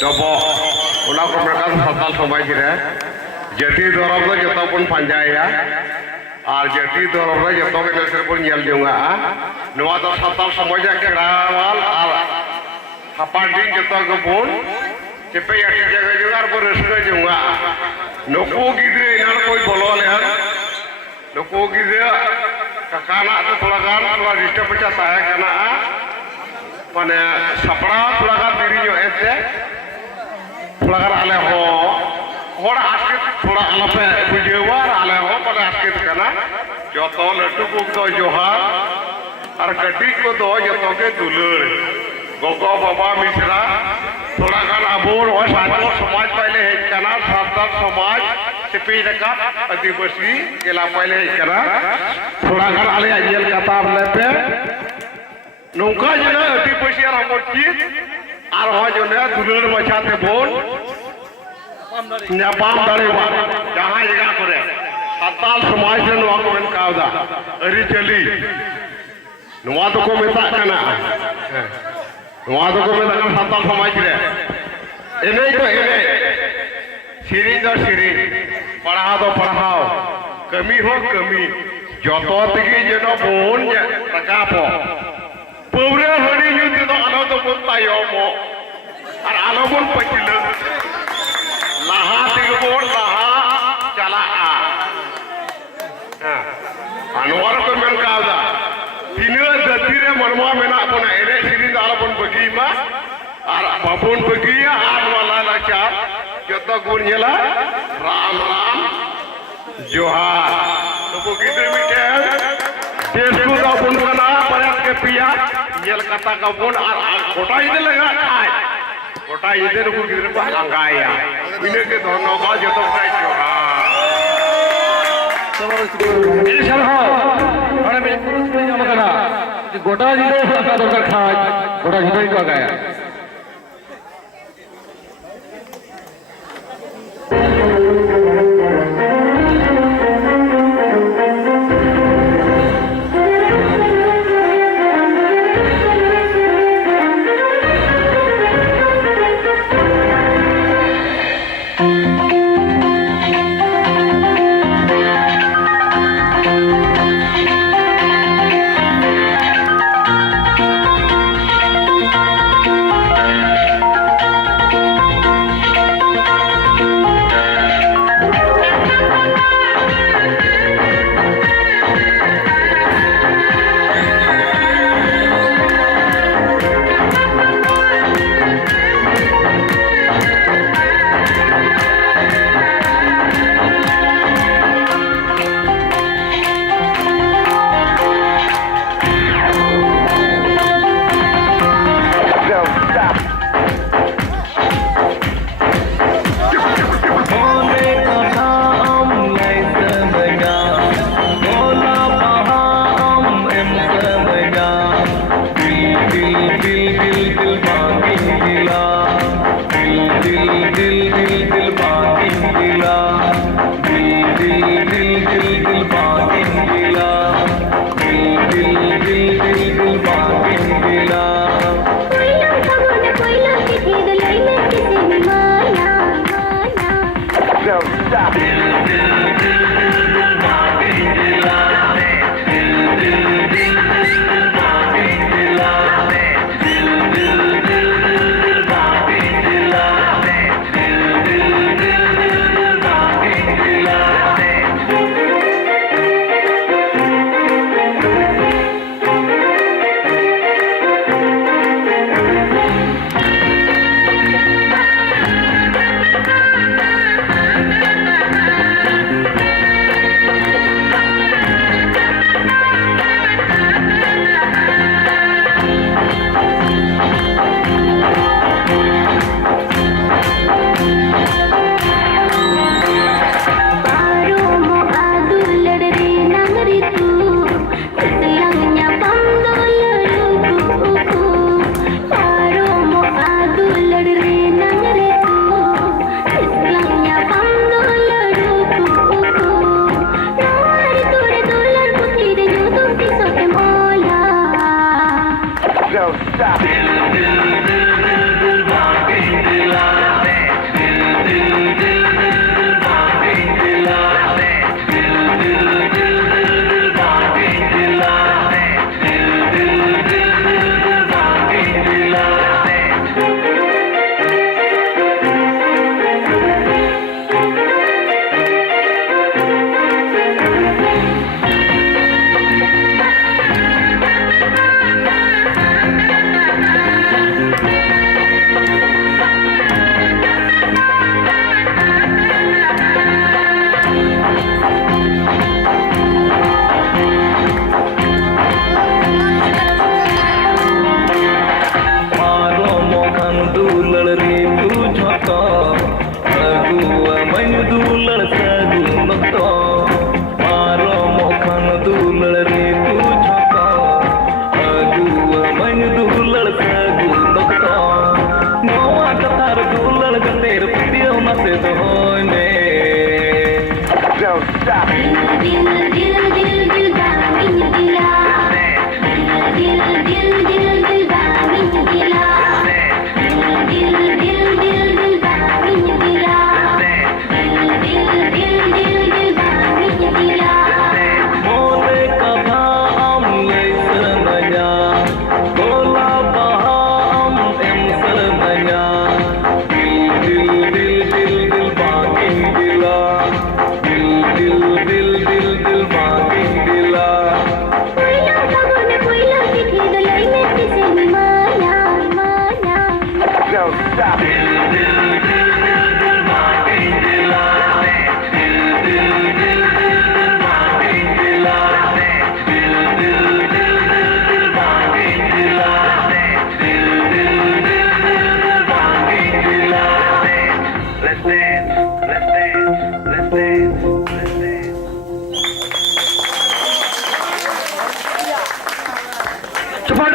डबो उना को मेका साताल समाज रे जति धर्म ᱫᱚ ᱡᱚᱛᱚ ᱵᱚᱱ ᱯᱟᱸᱡᱟᱭᱟ ᱟᱨ ᱡᱟᱹᱛᱤ ᱫᱷᱚᱨᱚᱢ ᱨᱮ ᱡᱚᱛᱚ ᱜᱮ ᱱᱮᱥ ᱨᱮᱵᱚᱱ ᱧᱮᱞ ᱡᱚᱝᱟᱜᱼᱟ ᱱᱚᱣᱟ ᱫᱚ ᱥᱟᱱᱛᱟᱲ ᱥᱚᱢᱟᱡᱟᱜ ᱠᱮᱲᱟᱣᱟᱞ ᱟᱨ ᱦᱟᱯᱟᱱᱫᱤᱱ ᱡᱚᱛᱚ ᱜᱮᱵᱚᱱ ᱪᱮᱯᱮ ᱟᱹᱴᱤ ᱡᱟᱭᱜᱟ ᱡᱚᱝᱟ ᱟᱨ ᱵᱚᱱ ᱨᱟᱹᱥᱠᱟᱹ ᱡᱚᱝᱟᱜᱼᱟ ᱱᱩᱠᱩ ᱜᱤᱫᱽᱨᱟᱹ ᱮᱱᱟᱱ ᱠᱚ ᱵᱚᱞᱚ ᱞᱮᱱ ᱱᱩᱠᱩ ᱜᱤᱫᱽᱨᱟᱹ ᱠᱟᱠᱟᱱᱟᱜ ᱫᱚ ᱛᱷᱚᱲᱟ ᱜᱟᱱ ᱛᱷᱚᱲᱟ ᱰᱤᱥᱴᱟ ᱯᱚᱪᱟ ᱛᱟᱦᱮᱸ ᱠᱟᱱᱟ ᱢᱟᱱᱮ ᱥᱟᱯᱲᱟᱣ ᱛᱷᱚᱲᱟ ᱜᱟᱱ ᱫᱮᱨᱤ ᱧᱚᱜ ᱮᱱᱛᱮ थोड़ा आले हो और आस्के थोड़ा आलापे बुझेवा आले हो पर आस्के करना जो तो लट्टू को तो जोहार और कटी को तो जो तो के दुलर गोगो बाबा मिश्रा थोड़ा गान अबोर और सातो समाज पहले है करना सातो समाज सिपी रखा आदिवासी केला पहले है करना थोड़ा गान आले अजल कताब लेते नौका जना आदिवासी और हम चीज और हो जो ने दुलर मचाते बोल न्यापाम दाड़ेवा जहां जगह करे साताल समाज से नवा को मेनकावदा अरी चली नवा तो को मेता कना नवा तो को मेता कना साताल समाज रे एने तो एने सिरी दो सिरी पढ़ाओ तो पढ़ाओ कमी हो कमी जतो तगी जनो बोन रकापो पौरे हड़ी युद्ध तो आलो तो बोलता योमो और आलो बोल पचिल लाहा तिगबोन लाहा चला अनवर को मेन कावदा तीनों धरती रे मनवा मेना अपना एने सिरी आलो बोन बगीमा और बाबोन बगिया आन वाला लाचार जतो गुण जेला राम राम जोहार तो गिद्र मिटे देश को का बोन बना परत के पिया जेल कथा का बोन और गोटा इधर लगा खाए गोटा इधर को गिद्र को अंगाया इने के दोनों का जो तो प्राइस जोहार ये सब हो और मैं पुरुष में जमा करा कि गोटा इधर का तो खाए गोटा इधर को गया रे तू झको अगुआ मन दुलड़ सगुन तो मारो मोखन दुलड़ रे तू झको अगुआ मन दुलड़ सगुन तो नोआ कतार दुलड़ गतेर पियो मसे तो होय में दिल दिल दिल दिल बांगिन दिला दिल दिल दिल दिल बांगिन दिला दिल दिल दिल दिल बांगिन दिला दिल दिल दिल दिल बांगिन दिला मोले कथा am लेसनया बोला बहाम एम सनया दिल दिल दिल दिल दिल बांगिन दिला दिल दिल दिल दिल दिल बांगिन दिला कोयला फागुन कोयला तिथि दलाई में किसे भी माया माया दिल दिल दिल दिल दिल बांगिन दिला दिल दिल दिल दिल दिल बांगिन दिला दिल दिल दिल दिल दिल बांगिन दिला दिल दिल दिल दिल दिल बांगिन दिला Let's dance, let's dance, let's dance, let's dance. Cepat